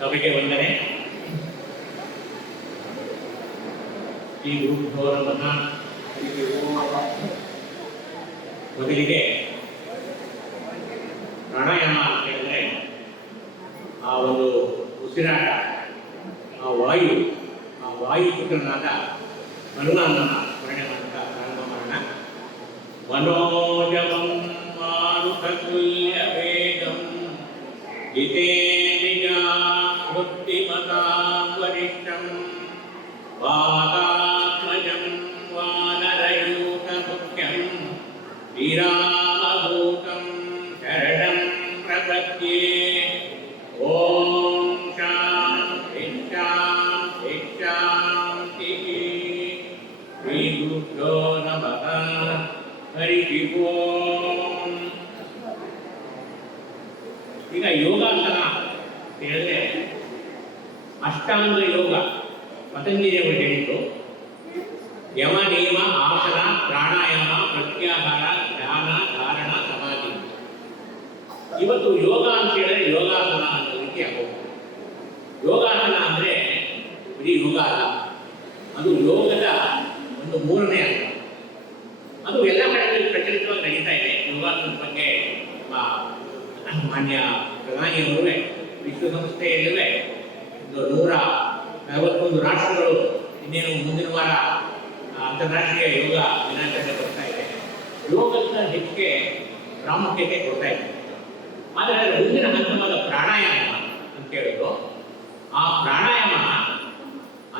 ಸಭೆಗೆ ವಂದನೆ. ಈ ಗುರುಭ್ಯೋ ನಮಃ. ಮೊದಲಿಗೆ ಪ್ರಾಣಾಯಾಮ ಅಂತ ಹೇಳಿದ್ರೆ ಆ ಒಂದು ಉಸಿರಾಟ, ಆ ವಾಯು ಪುತ್ರನಾದ ಹನುಮಾನನ ಸ್ಮರಣೆ ಮಾಡುತ್ತಾ ಪ್ರಾರಂಭ ಮಾಡೋಣ. ಮನೋಜವಂ ಮಾರುತತುಲ್ಯ ವೇಗಂ ಜಿತೇಂದ್ರಿಯಾ ಬುದ್ಧಿಮತಾಂ ವರಿಷ್ಠಂ ವಾತಾತ್ಮಜಂ ವಾನರಯೂತ ಮುಖ್ಯಂ ಶ್ರೀರಾಮಭೂತಂ ಶರಣಂ ಪ್ರಪದ್ಯೆ. ಓಂ ಶಾಂತಿ ಶಾಂತಿ ಶಾಂತಿ. ಶ್ರೀ ಗುರುಭ್ಯೋ ನಮಃ. ಹರಿ ಓಂ. ಈಗ ಯೋಗಾಸನ ಅಂತ ಹೇಳಿದ್ರೆ ಅಷ್ಟಾಂಗ ಯೋಗ ಪತಂಜಲಿಯವರು ಹೇಳಿದ್ದು ಯಮ ನಿಯಮ ಆಸನ ಪ್ರಾಣಾಯಾಮ ಪ್ರತ್ಯಾಹಾರ ಧ್ಯಾನ ಧಾರಣ ಸಮಾಧಿ. ಇವತ್ತು ಯೋಗ ಅಂತ ಹೇಳಿದ್ರೆ ಯೋಗಾಸನ ಅನ್ನೋ ರೀತಿ ಆಗೋದು. ಯೋಗಾಸನ ಅಂದರೆ ಬರೀ ಯೋಗ ಅಲ್ಲ, ಅದು ಯೋಗದ ಒಂದು ಮೂರನೇ ಅಂಗ. ಅದು ಎಲ್ಲ ಕಡೆಗಳಲ್ಲಿ ಪ್ರಚಲಿತವಾಗಿ ನಡೀತಾ ಇದೆ. ಯೋಗಾಸನದ ಬಗ್ಗೆ ಮಾನ್ಯ ಪ್ರಧಾನಿಯವರೂ ವಿಶ್ವಸಂಸ್ಥೆಯಲ್ಲೇ 141 ರಾಷ್ಟ್ರಗಳು ಇನ್ನೇನು ಮುಂದಿನ ವಾರ ಅಂತಾರಾಷ್ಟ್ರೀಯ ಯೋಗ ದಿನಾಚರಣೆ ಬರ್ತಾ ಇದೆ. ಯೋಗದ ಹೆಚ್ಚಿಗೆ ಪ್ರಾಮುಖ್ಯತೆ ಕೊಡ್ತಾ ಇದೆ. ಆದರೆ ಅದರ ಮುಂದಿನ ಹಂತವಾದ ಪ್ರಾಣಾಯಾಮ ಅಂತ ಹೇಳಿದ್ರು. ಆ ಪ್ರಾಣಾಯಾಮ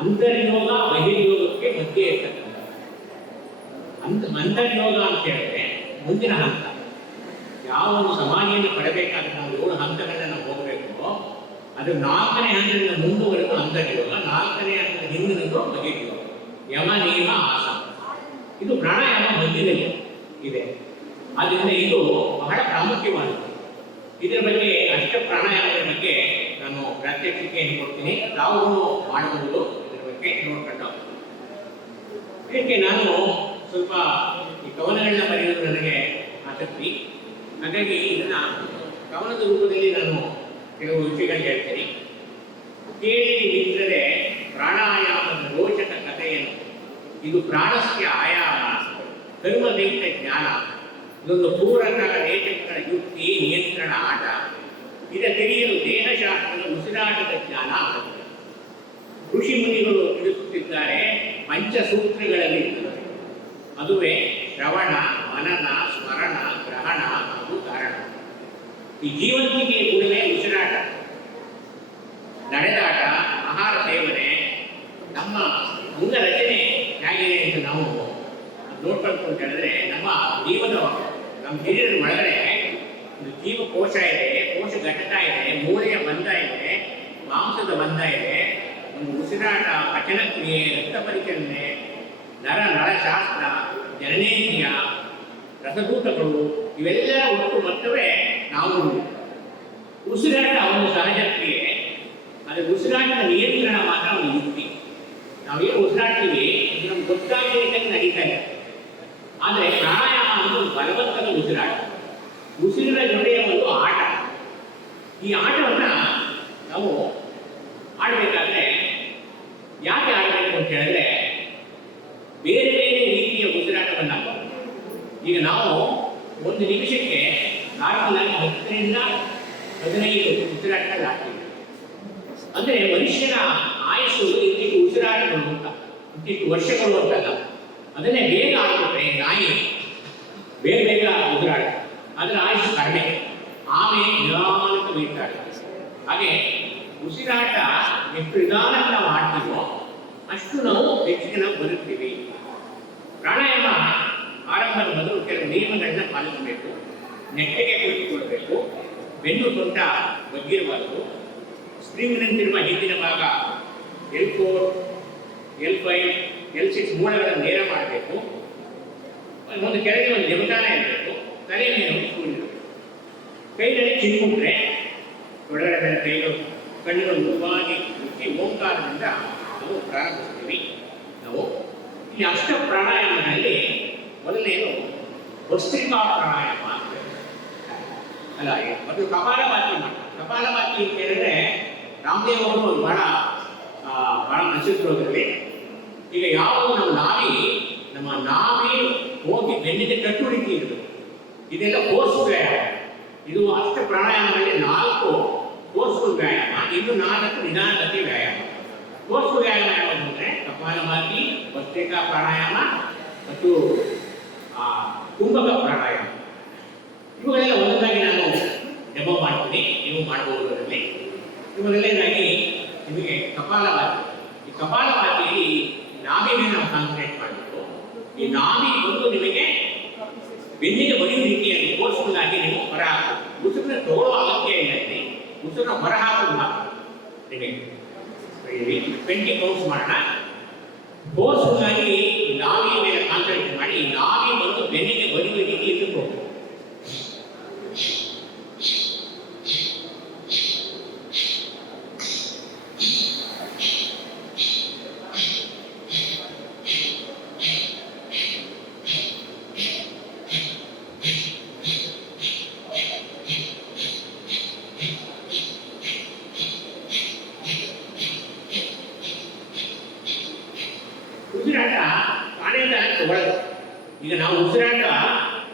ಅಂತರ್ಯೋಗ ಬಹಿರ್ಯೋಗಕ್ಕೆ ಮಧ್ಯೆ ಇರ್ತಕ್ಕಂಥ ಅಂತರ್ಯೋಗ ಅಂತ ಹೇಳಿದ್ರೆ ಮುಂದಿನ ಹಂತ. ಯಾವ ಒಂದು ಸಮಾಧಿಯನ್ನು ಪಡೆಬೇಕಾದ್ರೆ ನಾವು 7 ಹಂತಗಳನ್ನ ನಾವು ಹೋಗಬೇಕು. ಅದು 4ನೇ ಹಂತದಿಂದ ಮುಂದುವರೆದು ಅಂತರ್ಯೋಗ, 4ನೇ ಹಂತದ ಹಿಂದಿನದು ಬಹಿರ್ಯೋಗ. ಯಮ ನಿಯಮ ಆಸನ, ಇದು ಪ್ರಾಣಾಯಾಮ ಮಧ್ಯದಲ್ಲಿ ಇದೆ. ಆದ್ದರಿಂದ ಇದು ಬಹಳ ಪ್ರಾಮುಖ್ಯವಾದದ್ದು. ಇದರ ಬಗ್ಗೆ ಅಷ್ಟ ಪ್ರಾಣಾಯಾಮದ ಬಗ್ಗೆ ನಾನು ಪ್ರಾತ್ಯಕ್ಷಿಕೆಯನ್ನು ಕೊಡ್ತೀನಿ. ತಾವು ಮಾಡಬಹುದು ಇದರ ಬಗ್ಗೆ ನೋಡ್ಕೊಂಡು. ಇದಕ್ಕೆ ನಾನು ಸ್ವಲ್ಪ ಈ ಕವನಗಳನ್ನ ಬರೆಯೋದು ನನಗೆ ಆಸಕ್ತಿ. ಹಾಗಾಗಿ ಇದನ್ನ ಕವನದ ರೂಪದಲ್ಲಿ ನಾನು ಕೆಲವು ವಿಷಯಗಳು ಹೇಳ್ತೀನಿ. ಕೇಳಿ ನಿಂತರೆ ಪ್ರಾಣಾಯಾಮದ ರೋಚಕ ಕಥೆಯನ್ನು, ಇದು ಪ್ರಾಣಸ್ಯ ಆಯಾಮ ಕರ್ಮದೈತ ಜ್ಞಾನ, ಇದೊಂದು ಪೂರಕ ರೇಚಕರ ಯುಕ್ತಿ ನಿಯಂತ್ರಣ ಆಟ. ಇದ ತಿಳಿಯಲು ದೇಹಶಾಸ್ತ್ರದ ಉಸಿರಾಟದ ಜ್ಞಾನ ಅಗತ್ಯ. ಋಷಿ ಮುನಿಗಳು ತಿಳಿಸುತ್ತಿದ್ದಾರೆ ಪಂಚಸೂತ್ರಗಳಲ್ಲಿ. ಅದುವೇ ಶ್ರವಣ, ಮನನ, ಸ್ಮರಣ, ಗ್ರಹಣ ಹಾಗೂ ಕಾರಣ. ಈ ಜೀವಂತಿಕೆ ಕೂಡಲೇ ಉಸಿರಾಟ, ನಡೆದಾಟ, ಆಹಾರ ಸೇವನೆ, ನಮ್ಮ ಅಂಗರಚನೆ ಹೇಗಿದೆ ಅಂತ ನಾವು ನೋಡ್ಕೊಂಡು ಹೇಳಿದ್ರೆ ನಮ್ಮ ಶರೀರದ ಒಳಗಡೆ ಒಂದು ಜೀವಕೋಶ ಇದೆ, ಕೋಶ ಘಟಕ ಇದೆ, ಮೂಳೆಯ ಬಂಧ ಇದೆ, ಮಾಂಸದ ಬಂಧ ಇದೆ, ಒಂದು ಉಸಿರಾಟ, ಪಚನ ಕ್ರಿಯೆ, ರಕ್ತ ಪರಿಚಲನೆ, ನರಶಾಸ್ತ್ರ, ಜನನೇಂದ್ರಿಯ, ರಸದೂತಗಳು, ಇವೆಲ್ಲರ ಒಟ್ಟು ಮೊತ್ತವೇ ನಾವು. ಉಸಿರಾಟ ಒಂದು ಸಹಜ ಕ್ರಿಯೆ, ಆದರೆ ಉಸಿರಾಟದ ನಿಯಂತ್ರಣ ಮಾತ್ರ ಒಂದು ಯುಕ್ತಿ. ನಾವೇನು ಉಸಿರಾಡ್ತೀವಿ ಇದು ನಮ್ಗೆ ಗೊತ್ತಾಗಲಿಕ್ಕೆ ನಡೀತಾ ಇದೆ. ಆದರೆ ಪ್ರಾಣಾಯಾಮ ಅನ್ನೋದು ಬಲವಂತದ ಉಸಿರಾಟ, ಉಸಿರಿನ ಜೊತೆಯ ಒಂದು ಆಟ. ಈ ಆಟವನ್ನು ನಾವು ಆಡಬೇಕಾದ್ರೆ ಯಾಕೆ ಆಡಬೇಕು ಅಂತ ಹೇಳಿದ್ರೆ ಬೇರೆ ಬೇರೆ ರೀತಿಯ ಉಸಿರಾಟವನ್ನು. ಈಗ ನಾವು ಒಂದು ನಿಮಿಷಕ್ಕೆ ನಾರ್ಮಲ್ ಆಗಿ 10 ರಿಂದ 15 ಉಸಿರಾಟಗಳು ಆಗ್ತೀವಿ. ಅಂದರೆ ಮನುಷ್ಯನ ಆಯಸ್ಸು ಇಂತಿಷ್ಟು ಉಸಿರಾಟಗಳು ಅಂತ, ಇಂತಿಷ್ಟು ವರ್ಷಗಳು ಅಂತಲ್ಲ. ಅದನ್ನೇ ಬೇಗ ಆಗ್ಬಿಟ್ರೆ ನಾಯಿ ಬೇಗ ಉಸಿರಾಟ, ಅದರ ಆಯಸ್ಸು ಕಡಿಮೆ, ಆಮೇಲೆ ನಿಧಾನಕ್ಕೆ ಬೀಳ್ತಾಳೆ. ಹಾಗೆ ಉಸಿರಾಟ ಎಷ್ಟು ನಿಧಾನಕ್ಕೆ ನಾವು ಆಡ್ತೀವೋ ಅಷ್ಟು ನಾವು ಹೆಚ್ಚಿಗೆ ನಾವು ಬದುಕ್ತೀವಿ. ಪ್ರಾಣಾಯಾಮ ಆರಂಭದ ಮೊದಲು ಕೆಲವು ನಿಯಮಗಳನ್ನ ಪಾಲಿಸಬೇಕು. ನೆಟ್ಟಗೆ ಕುಳಿತುಕೊಳ್ಳಬೇಕು, ಬೆನ್ನು ಸೊಂಟ ಬಗ್ಗಿರಬಾರದು, ಸ್ಪ್ರಿಂಗ್ನಂತಿರುವ ಹಿಂದಿನ ಭಾಗ L4, L5, L6 ಮೂಳೆಗಳನ್ನು ನೇರ ಮಾಡಬೇಕು. ಒಂದು ಕೆಳಗೆ ಒಂದು ಜಮಟಾನ ಇರಬೇಕು, ತಲೆ ಮೇಲೆ ಕೂಡಿರಬೇಕು. ಕೈಗಳಲ್ಲಿ ಚಿನ್ಮುಟ್ರೆ ಒಳಗಡೆ ಕೈಗಳು, ಕಣ್ಣುಗಳು ಮೃದುವಾಗಿ ಮುಚ್ಚಿ ಓಂಕಾರದಿಂದ ನಾವು ಪ್ರಾರಂಭಿಸ್ತೀವಿ. ನಾವು ಈ ಅಷ್ಟ ಪ್ರಾಣಾಯಾಮಗಳಲ್ಲಿ ಮೊದಲನೇದು ಭಸ್ತ್ರಿಕಾ ಪ್ರಾಣಾಯಾಮ ಅಲ್ಲ, ಮೊದಲು ಕಪಾಲಭಾತಿ ಮಾಡಿ. ಕಪಾಲಭಾತಿ ಅಂತ ಹೇಳಿದ್ರೆ ರಾಮದೇವ್ ಅವರು ಬಹಳ ಬಹಳ ಪ್ರಸಿದ್ಧರಲ್ಲಿ. ಈಗ ಯಾವುದು ನಮ್ಮ ನಾಭಿ ಹೋಗಿ ಬೆನ್ನಿಗೆ ಕಟ್ಟುಡಿಕೆ ಇರುವುದು, ಇದೆಲ್ಲ ಫೋರ್ಸ್ ವ್ಯಾಯಾಮ. ಇದು ಅಷ್ಟ ಪ್ರಾಣಾಯಾಮಗಳಲ್ಲಿ 4 ಫೋರ್ಸ್ಫುಲ್ ವ್ಯಾಯಾಮ, ಇನ್ನು 4 ನಿಧಾನಗತಿ ವ್ಯಾಯಾಮ. ಫೋರ್ಸ್ಫುಲ್ ವ್ಯಾಯಾಮ ಯಾವುದು ಅಂದರೆ ಕಪಾಲಭಾತಿ, ಭಸ್ತ್ರಿಕಾ ಪ್ರಾಣಾಯಾಮ ಮತ್ತು ಕುಂಭಕ ಪ್ರಾಣಾಯಾಮ. ಇವುಗಳೆಲ್ಲ ಒಂದೊಂದಾಗಿ ನಾನು ಡೆಮೋ ಮಾಡ್ತೀನಿ, ನೀವು ಮಾಡಬಹುದು. ಅದರಲ್ಲಿ ಇವುಗಳೆಲ್ಲದಾಗಿ ನಿಮಗೆ ಕಪಾಲಭಾತಿ. ಈ ಕಪಾಲಭಾತಿಯಲ್ಲಿ ನಾಭಿಗೆ ನಾವು ಕಾನ್ಸಂಟ್ರೇಟ್ ಮಾಡಬೇಕು. ಈ ನಾಭಿ ಬಂದು ನಿಮಗೆ ಬೆನ್ನಿಗೆ ಬರೆಯುವ ರೀತಿಯಲ್ಲಿ ಫೋರ್ಸ್ಫುಲ್ ಆಗಿ ನೀವು ಹೊರ ಹಾಕಬೇಕು. ಉಸಿರನ್ನ ತಗೊಳ್ಳೋ ಅಗತ್ಯ ಇಲ್ಲ ಇಲ್ಲಿ, ಉಸಿರನ್ನ ಹೊರ ಹಾಕೋದು ಮಾತ್ರ. ನಿಮಗೆ 20 ಕೌಂಟ್ಸ್ ಮಾಡೋಣ. ಫೋರ್ಸ್ಫುಲ್ ಆಗಿ ನಾಭಿ ಮೇಲೆ ಕಾನ್ಸಂಟ್ರೇಟ್ ಮಾಡಿ ಈ ನಾಭಿ ಬಂದು ಬೆನ್ನಿಗೆ ಬರೆಯುವ ರೀತಿ ಇಟ್ಟುಕೊಂಡು ಉಸಿರಾಟ ಪ್ರಾಣಾಯಾಮ ತಗೊಳ್ಳೋದು. ಈಗ ನಾವು ಉಸಿರಾಟ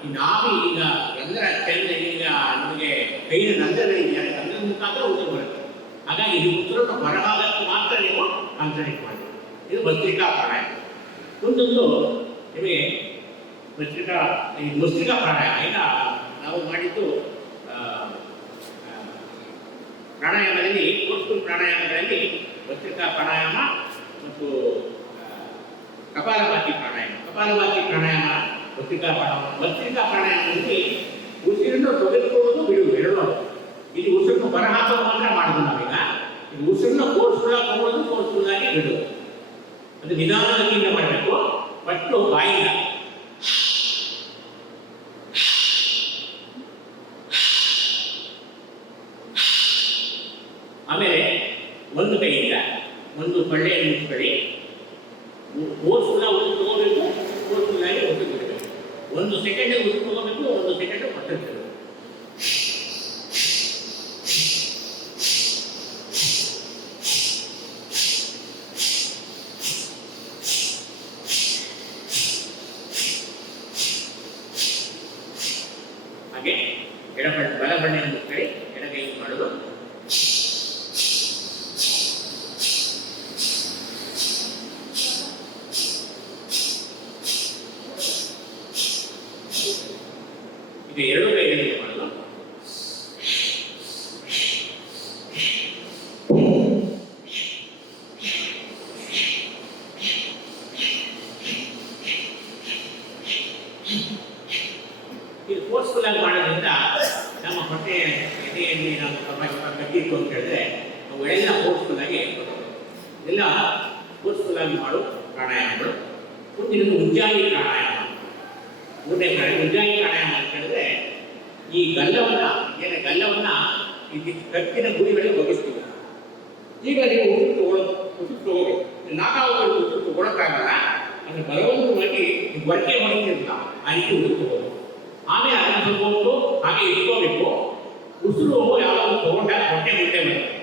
ಈ ನಾಭಿ ಈಗ ರಂಧ್ರ ಚೆಂದ ಈಗ ನಮಗೆ ಕೈನ ರಂಧ್ರಗಳಿದೆಯಲ್ಲ, ರಂಧ್ರದ ಮುಖಾಂತರ ಉಸಿರು ಬರುತ್ತೆ. ಹಾಗಾಗಿ ಇದು ಉಸಿರನ್ನು ಹೊರಭಾಗಕ್ಕೆ ಮಾತ್ರ ನೀವು ಕಾನ್ಸಂಟ್ರೇಟ್ ಮಾಡಿ. ಇದು ಭಸ್ತ್ರಿಕಾ ಪ್ರಾಣಾಯಾಮ. ಒಂದೊಂದು ನಿಮಗೆ ಭಸ್ತ್ರಿಕಾ ಪ್ರಾಣಾಯಾಮ ಈಗ ನಾವು ಮಾಡಿದ್ದು ಪ್ರಾಣಾಯಾಮದಲ್ಲಿ ಫೋರ್ಸ್ಫುಲ್ ಪ್ರಾಣಾಯಾಮಗಳಲ್ಲಿ ಭಸ್ತ್ರಿಕಾ ಪ್ರಾಣಾಯಾಮ ಮತ್ತು ಕಪಾಲಭಾತಿ ಪ್ರಾಣಾಯಾಮ. ಕಪಾಲಭಾತಿ ಪ್ರಾಣಾಯಾಮ, ಭಸ್ತ್ರಿಕಾ ಪ್ರಾಣಾಯಾಮ. ಭಸ್ತ್ರಿಕಾ ಪ್ರಾಣಾಯಾಮದಲ್ಲಿ ಉಸಿರನ್ನು ತೆಗೆದುಕೊಳ್ಳೋದು ಬಿಡುವುದು ಎರಡು. ಇಲ್ಲಿ ಉಸಿರನ್ನು ಹೊರ ಹಾಕೋದು ಮಾತ್ರ ಮಾಡೋದು ನಾವೀಗ. ಇದು ಉಸಿರನ್ನು ಫೋರ್ಸ್ಫುಲ್ ಆಗಿ ತಗೊಳ್ಳೋದು, ಫೋರ್ಸ್ಫುಲ್ ಆಗಿ ಬಿಡುವುದು. ಅದು ನಿಧಾನಗತಿಯಿಂದ ಮಾಡಬೇಕು. ಫಸ್ಟು ಬಾಯಿಂದ ಆಮೇಲೆ ಒಂದು ಕೈಯಿಂದ ಒಂದು ಕೊಳ್ಳೆಯನ್ನು ಮುಚ್ಚಿಕೊಳ್ಳಿ. ಫೋರ್ಸ್ಫುಲ್ ಆಗಿ ಉಸಿರು ತಗೋಬೇಕು, ಫೋರ್ಸ್ಫುಲ್ ಆಗಿ ಉಸಿರು ಬಿಡಬೇಕು. 1 ಸೆಕೆಂಡ್ ಉಸಿರು ತಗೋಬೇಕು, 1 ಸೆಕೆಂಡ್ ಹೊಟ್ಟೆ ಬಿಡಬೇಕು. ಹಾಗೆ ಬಲ ಬಣ್ಣೆಯನ್ನು ಮುಚ್ಚಿಕೊಳ್ಳಿ, ಎಡಗೈ ಮಾಡೋದು. ಈಗ 2 ಕೈಗಳಿಗೆ ಮಾಡೋದು. ಇದು ಫೋರ್ಸ್ಫುಲ್ ಆಗಿ ಮಾಡೋದ್ರಿಂದ ನಮ್ಮ ಹೊಟ್ಟೆ ಎದೆಯಲ್ಲಿ ನಾವು ಕಟ್ಟಿತ್ತು ಅಂತ ಹೇಳಿದ್ರೆ ಅವೆಲ್ಲ ಫೋರ್ಸ್ಫುಲ್ ಆಗಿ ಎಲ್ಲ ಫೋರ್ಸ್ಫುಲ್ ಆಗಿ ಮಾಡೋ ಪ್ರಾಣಾಯಾಮಗಳು. ಮುಂದಿನ ಉಜ್ಜಾಯಿ ಪ್ರಾಣಾಯಾಮ. 3ನೇ ಉಜ್ಜಾಯಿ ಪ್ರಾಣಾಯಾಮ ಅಂತ ಹೇಳಿದ್ರೆ ಈ ಗಲ್ಲವನ್ನ ಈ ಕತ್ತಿನ ಗುರಿಗಳಿಗೆ ಬಗ್ಗಿಸ್ತೀವಿ. ಈಗ ನೀವು ಉಸಿರು ತಗೋಬೇಕು. ನಾಲ್ಕಾவது ಉಸಿರು ತಗೊಳಕ್ಕಾಗಲ್ಲ, ಅದನ್ನು ಬಲವಂತವಾಗಿ ಗೊರಕೆ ಹೊಡಿತಿರ್ತ ಆ ರೀತಿ ಉಸಿರು ತಗೋಬೇಕು. ಆಮೇಲೆ ಅದನ್ನು ಸ್ವಲ್ಪ ಹೊತ್ತು ಹಾಗೆ ಇಟ್ಕೋಬೇಕು. ಉಸಿರು ಯಾವಾಗ ತಗೊಂಡಾಗ ಹೊಟ್ಟೆ ಮುಂದೆ ಬರುತ್ತೆ,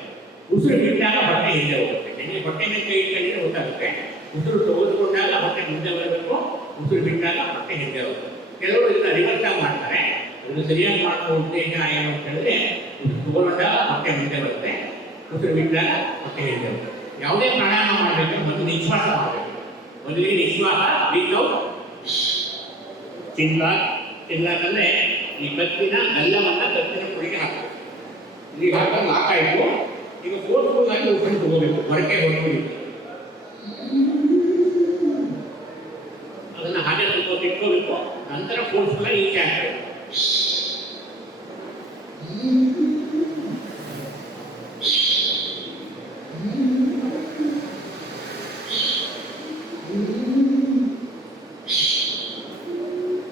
ಉಸಿರು ಬಿಟ್ಟಾಗ ಹೊಟ್ಟೆ ಹಿಂದೆ ಹೋಗುತ್ತೆ. ನಿಮಗೆ ಹೊಟ್ಟೆ ಮೇಲೆ ಕೈ ಇಟ್ಕೊಂಡಿದ್ರೆ ಗೊತ್ತಾಗುತ್ತೆ. ಉಸಿರು ತೆಗೆದುಕೊಂಡಾಗ ಹೊಟ್ಟೆ ಮುಂದೆ ಬರಬೇಕು, ಉಸಿರು ಬಿಟ್ಟಾಗ ಹೊಟ್ಟೆ ಹಿಂದೆ ಹೋಗುತ್ತೆ. ಕೆಲವರು ಇದನ್ನ ರಿವರ್ಸ್ ಆಗಿ ಮಾಡ್ತಾರೆ. ಇದನ್ನು ಸರಿಯಾಗಿ ಮಾಡುವ ಉದ್ದೇಶ ಏನು ಅಂತ ಹೇಳಿದ್ರೆ ಉಸಿರು ತಗೊಂಡಾಗ ಹೊಟ್ಟೆ ಮುಂದೆ ಬರುತ್ತೆ, ಉಸಿರು ಬಿಟ್ಟಾಗ ಹೊಟ್ಟೆ ಹಿಂದೆ ಬರುತ್ತೆ. ಯಾವುದೇ ಪ್ರಾಣಾಯಾಮ ಮಾಡಬೇಕು ಮತ್ತು ನಿಶ್ವಾಸ ಮಾಡಬೇಕು. ಮೊದಲಿಗೆ ನಿಶ್ವಾಸ, ವಿತೌಟ್ ಚಿನ್ಲಾಕಂದ್ರೆ ಈ ಕತ್ತಿನ ಗಲ್ಲವನ್ನ ಕತ್ತಿನ ಕುಡಿಗೆ ಹಾಕಬೇಕು. ಇಲ್ಲಿ ಹಾಕಲು ಲಾಕಾಯಿತು. ಈಗ ಫೋರ್ಸ್ಫುಲ್ ಆಗಿ ಉಸಿರು ತಗೋಬೇಕು, ಹೊರಗೆ ಹೊರಗೆ ಅದನ್ನು ಹಾಗೆ ಸ್ವಲ್ಪ ಇಟ್ಕೋಬೇಕು. ನಂತರ ಫೋರ್ಸ್ಫುಲ್ ಆಗಿ ಈಚೆ ಹಾಕಬೇಕು.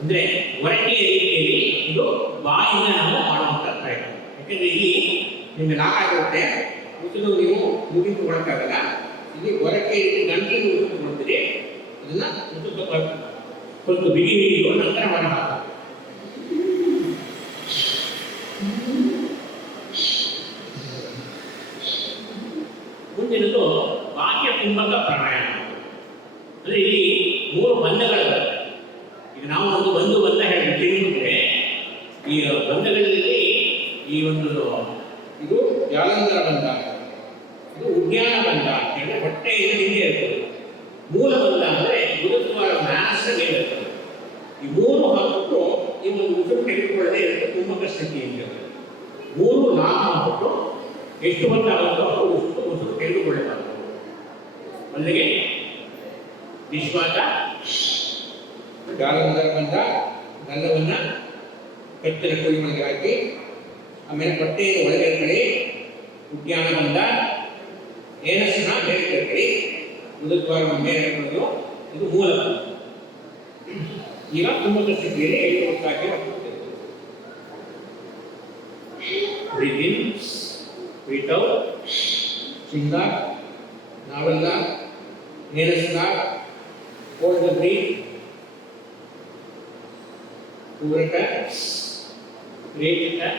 ಅಂದ್ರೆ ಹೊರಗೆ ರೀತಿಯಲ್ಲಿ ಇದು ಬಾಯಿಂದ ನಾವು ಮಾಡುವಂತ ಪ್ರಯತ್ನ. ಯಾಕಂದ್ರೆ ಇಲ್ಲಿ ನಿಮಗೆ ಲಾಕಾಗಿರುತ್ತೆ, ಉಸಿರು ನೀವು ಮುಗಿದು ಕೊಡಕ್ಕಾಗಲ್ಲ. ಇಲ್ಲಿ ಹೊರಕ್ಕೆ ಗಂಟಲು ಉಸಿರು ಕೊಡ್ತೀರಿ. ಅದನ್ನ ಸ್ವಲ್ಪ ಬಿಗಿ ಹಿಡಿದು ನಂತರ ಹೊರ ಹಾಕಬೇಕು. ಮುಂದಿನದು ಬಾಹ್ಯ ಕುಂಭಕ ಪ್ರಾಣಾಯಾಮ. ಅಂದರೆ ಇಲ್ಲಿ 3 ಬಂಧಗಳು ಬರ್ತವೆ. ಈಗ ನಾವು ಒಂದು ಬಂಧ ಹೇಳಿ ತಿಳಿದ್ರೆ ಈ ಬಂಧಗಳಲ್ಲಿ ಈ ಒಂದು ಇದು ಜಾಲಂಧರ ಬಂಧ, ಇದು ಉದ್ಯಾನ ಬಂಧ ಅಂತ ಹೇಳಿದ್ರೆ ಹೊಟ್ಟೆಯಿಂದ ಹಿಂದೆ ಇರ್ತದೆ. ಮೂಲ ಬಂಧ ಅಂದರೆ ಗುರುತ್ವಾರ ಮ್ಯಾನಸ್ ಮೇಲೆ ಇರ್ತದೆ. ಈ 3 ಹಾಕ್ಬಿಟ್ಟು ಈ ಒಂದು ಉಸಿರು ತೆಗೆದುಕೊಳ್ಳದೆ ಇರುತ್ತೆ ಕುಂಭಕ ಸ್ಥಿತಿ ಅಂತ ಹೇಳ್ತಾರೆ. 3 4 ಹಾಕ್ಬಿಟ್ಟು ಎಷ್ಟು ಹೊತ್ತಾಗುತ್ತೋ ಅಷ್ಟು ಉಸಿರು ತೆಗೆದುಕೊಳ್ಳಬಾರದು. ಅಲ್ಲಿಗೆ ನಿಶ್ವಾಸ, ಜಾಲಂಧರ ಬಂಧ, ಗಲ್ಲವನ್ನು ಕತ್ತಿನ ಕುಳಿಗಳಿಗೆ ಹಾಕಿ ಆಮೇಲೆ ಹೊಟ್ಟೆಯನ್ನು ಒಳಗೆ ಕಡೆ ಉದ್ಯಾನ ಬಂಧ, ಏನಸ್ನ ಮೇಲೆ ಕಟ್ಟಿ ಗುರುತ್ವಾರವನ್ನು ಮೇಲೆ ಇಟ್ಕೊಂಡು ಇದು ಮೂಲ ಬಂಧ. ಈಗ ಕುಂಭಕ ಸ್ಥಿತಿಯಲ್ಲಿ 5 ಹೊತ್ತಾಗಿ breathe in, breathe out, chin lock, navel lock, nares lock, hold the breath, purata, rekita,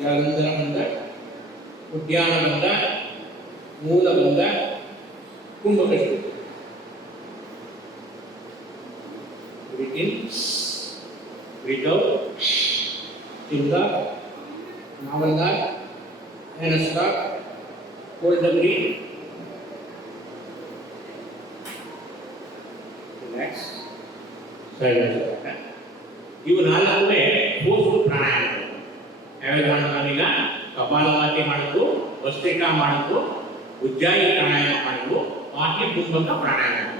jalandhara bandha, udyana bandha, moola bandha, kumbhaka sthiti. Breathe in, breathe out, chin lock, navel lock, nares lock, hold the breath, relax, silence. ಇವು 4 post ಪ್ರಾಣಾಯಾಮಗಳು. ಯಾವ್ಯಾವ ಮಾಡೋದೀಗ ಕಪಾಲಭಾತಿ ಮಾಡೋದು, ಭಸ್ತ್ರಿಕಾ ಮಾಡೋದು, ಉಜ್ಜಾಯಿ ಪ್ರಾಣಾಯಾಮ ಮಾಡೋದು, ಬಾಹ್ಯ ಕುಂಭಕ ಪ್ರಾಣಾಯಾಮ.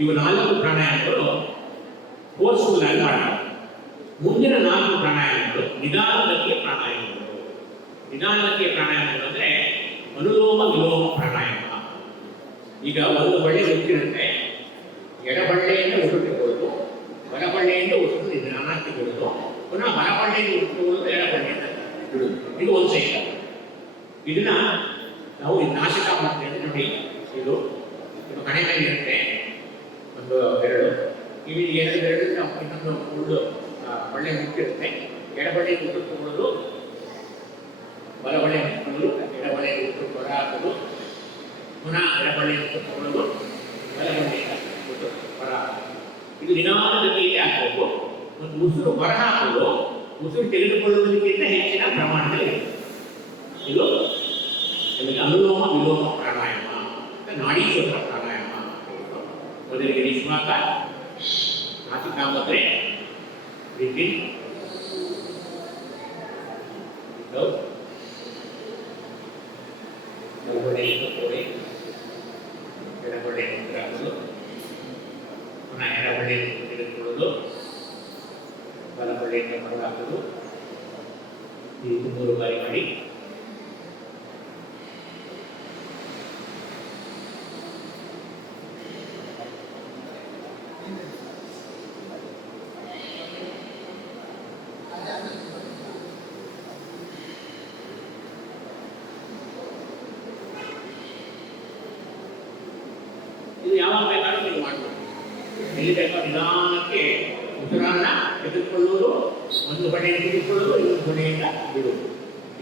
ಇವು 4 ಪ್ರಾಣಾಯಾಮಗಳು forceful ಆಗಿ ಮಾಡಬೇಕು. ಮುಂದಿನ 4 ಪ್ರಾಣಾಯಾಮಗಳು ನಿಧಾನಗತಿಯ ಪ್ರಾಣಾಯಾಮಗಳು. ನಿಧಾನಗತಿಯ ಪ್ರಾಣಾಯಾಮಗಳು ಅಂದರೆ ಅನುಲೋಮ ವಿಲೋಮ ಪ್ರಾಣಾಯಾಮ. ಈಗ ಒಂದು ಬಳ್ಳಿ ಮುಚ್ಚಿರುತ್ತೆ, ಎಡಬಳ್ಳೆಯಿಂದ ಉಸಿರು ತಗೊಳ್ಳೋದು, ಬಲಬಳ್ಳೆಯಿಂದ ಉಸಿರು ನಿಧಾನಕ್ಕೆ ಬಿಡೋದು, ಪುನಃ ಬಲಬಳ್ಳೆಯಿಂದ ಉಸಿರು ತಗೊಳ್ಳೋದು, ಎಡಬಳ್ಳೆಯಿಂದ ಬಿಡೋದು. ಇದು ಒಂದು ಸೈಕಲ್. ಇದನ್ನ ನಾವು ನಾಸಿಕ ಮಾಡ್ತೇವೆ ನೋಡಿ. ಇದು ಕಣೆ ಮೇಲೆ ಇರುತ್ತೆ ಒಂದು ಬೆರಳು, ಇವು 2 ಬೆರಳು ಇನ್ನೊಂದು ಫುಲ್ಲು ಬಳ್ಳೆ ಮುಚ್ಚಿರುತ್ತೆ. ಎಡಬಳ್ಳೆ ಉಸಿರು ತಗೊಳ್ಳೋದು, ಬಲಬಳ್ಳೆ ಮುಚ್ಕೊಳ್ಳೋದು, ಎಡಬಳ್ಳೆ ಉಸಿರು ಹೊರ ಹಾಕೋದು, ಪುನಃ ಎಡಬಳ್ಳೆ ಉಸಿರು ತಗೊಳ್ಳೋದು, ಬಲಬಳ್ಳೆಯಿಂದ ಉಸಿರು ಹೊರ ಹಾಕೋದು. ಇದು ನಿಧಾನಗತಿಯಲ್ಲಿ ಹಾಕಬೇಕು. ಮತ್ತು ಉಸಿರು ಹೊರ ಹಾಕೋದು ಉಸಿರು ತೆಗೆದುಕೊಳ್ಳುವುದಕ್ಕಿಂತ ಹೆಚ್ಚಿನ ಪ್ರಮಾಣದಲ್ಲಿ ಇದು ನಿಮಗೆ ಅನುಲೋಮ ವಿಲೋಮ ಪ್ರಾಣಾಯಾಮ, ನಾಡಿ ಚಕ್ರ ಪ್ರಾಣಾಯಾಮ. ಮೊದಲಿಗೆ ನಿಶ್ವಾಸ, ನಾಸಿಕಾ ಮುದ್ರೆ, breathe in, breathe out, ಬಲಬಳ್ಳೆಯಿಂದ ತಗೊಳ್ಳಿ, ಎಡಬಳ್ಳೆಯಿಂದ ಉಸಿರು ಹಾಕೋದು, ಪುನಃ ಎಡಬಳ್ಳೆಯಿಂದ ತೆಗೆದುಕೊಳ್ಳೋದು, ಬಲಬಳ್ಳೆಯಿಂದ ಹೊರ ಹಾಕೋದು. ಈ 3 ಬಾರಿ ಮಾಡಿ. ಇದು ಯಾವಾಗ ಬೇಕಾದ್ರೂ ನೀವು ಮಾಡ್ಬೋದು. ಎಲ್ಲಿ ಬೇಕಾದ್ರೂ ನಿಧಾನಕ್ಕೆ ಉಸಿರನ್ನ ತೆಗೆದುಕೊಳ್ಳುವುದು, ಒಂದು ಬಡೆಯಿಂದ ತೆಗೆದುಕೊಳ್ಳುವುದು, ಇನ್ನೊಂದು ಬಡೆಯಿಂದ ಬಿಡುವುದು.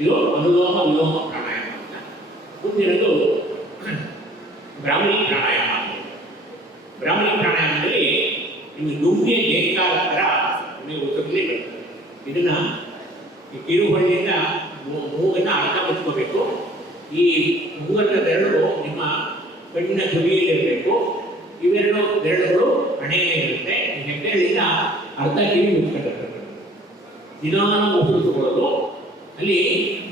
ಇದು ಅನುಲೋಮ ವಿಲೋಮ ಪ್ರಾಣಾಯಾಮ ಅಂತ. ಮುಂದಿನದು ಬ್ರಾಹ್ಮಿ ಪ್ರಾಣಾಯಾಮ. ಬ್ರಾಹ್ಮಿ ಪ್ರಾಣಾಯಾಮದಲ್ಲಿ ನಿಮಗೆ ದುಂಬಿಯ ಜೇಕಾಲ ಥರ ನೀವು ಉಸಿರಲಿ ಬರ್ತದೆ. ಇದನ್ನ ಈ ಕಿರುಬಳ್ಳಿಯಿಂದ ಮೂಗನ್ನು ಅರ್ಧ ಮುಚ್ಕೋಬೇಕು. ಈ ಮೂಗನ ಬೆರಳು ನಿಮ್ಮ ಕಣ್ಣಿನ ತುದಿಯಲ್ಲಿರಬೇಕು. ಇವೆರಡು ಬೆರಳುಗಳು ಹಣೆಯಲ್ಲಿ ಇರುತ್ತೆ. ಈ ಹೆಬ್ಬೆರಳಿಂದ ಅರ್ಧ ಕಿವಿ ಮುಚ್ಕೊಂಡಿರ್ತದೆ. ನಿಧಾನ ಉಸಿರು ತಗೊಳ್ಳೋದು, ಅಲ್ಲಿ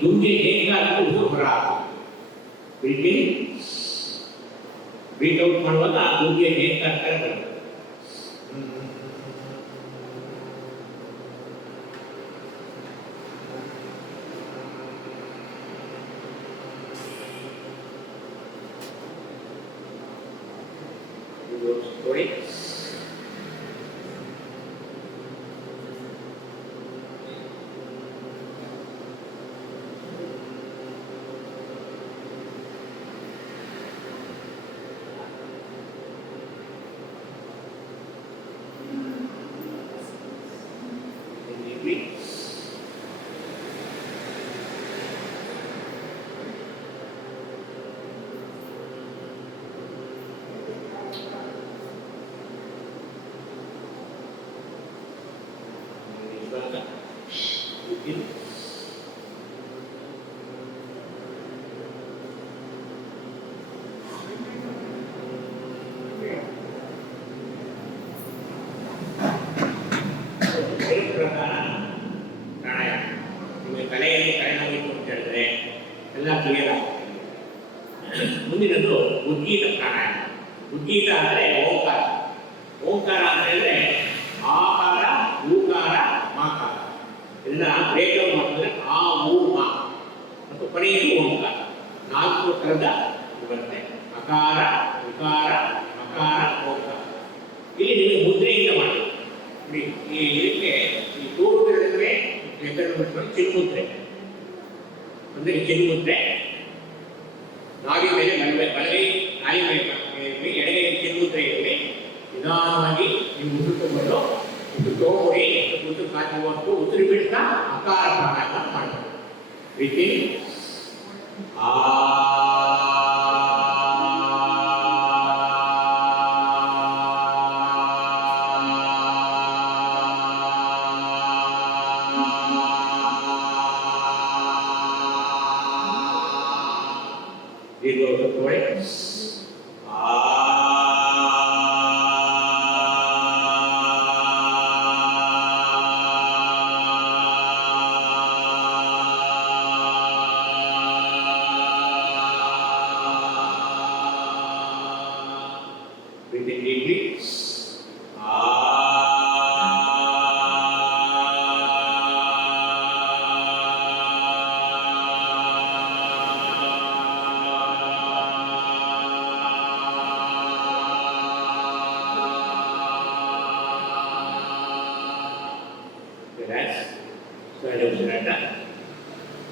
ದುಂಬಿ ಜೇಕಾಲ ಉಸಿರು ಹೊರ ಹಾಕೋದು. ಬ್ರೀತ್ ಇನ್, ಬ್ರೀತ್ ಔಟ್ ಮಾಡುವಾಗ ದುಂಬಿಯ ಜೇಕಾಲ ಥರ ಬರ್ತದೆ. ನೋಡಿ, ಪ್ರಾಣಾಯಾಮ ನಿಮಗೆ ತಲೆಯಲ್ಲಿ ತಲೆನೋವಿತ್ತು ಅಂತ ಹೇಳಿದ್ರೆ ಎಲ್ಲ ಕ್ಲಿಯರ್ ಆಗ್ತದೆ. ಮುಂದಿನದು ಉದ್ಗೀತ ಪ್ರಾಣಾಯಾಮ. ಉದ್ಗೀತ ಅಂದರೆ ಓಂಕಾರ. ಓಂಕಾರ ಅಂತ ಹೇಳಿದ್ರೆ ಆಕಾರ, ಊಕಾರ, ಮಾಕಾರ ಇದನ್ನ ಬ್ರೇಕ್ಡೌನ್ ಮಾಡಿದ್ರೆ ಆ ಊ ಮಾ ಮತ್ತು ಕೊನೆಯಲ್ಲಿ ಓಂಕಾರ 4 ಥರದ ಬರುತ್ತೆ. ಅಕಾರ, ಉಕಾರ, ಮಕಾರ, ಓಂಕಾರ. ಇಲ್ಲಿ ನಿಮಗೆ ಮುದ್ರೆಯಿಂದ ಮಾಡಿ ಈ ಇದಕ್ಕೆ ಈ ತೋರು ಬೆರಳಿಗೆ ಚಿನ್ಮುದ್ರೆ ಅಂದರೆ ಚಿನ್ಮುದ್ರೆ. ನಾಗಿ ಮೇಲೆ ಬಲಗೈ ನಾಯಿ ಮೇಲೆ ಎಡಗೈ ಚಿನ್ಮುದ್ರೆ ಇರಲಿ. ನಿಧಾನವಾಗಿ ನೀವು ಉಸಿರು ತಗೊಂಡು ಇದು ತೋರಿ ಉಸಿರು ಕಾಚುವಂತೂ ಉಸಿರು ಬಿಡ್ತಾ ಅಕಾರ ಪ್ರಾಣಾಯಾಮ ಮಾಡಬೇಕು. ರೀತಿ ಆ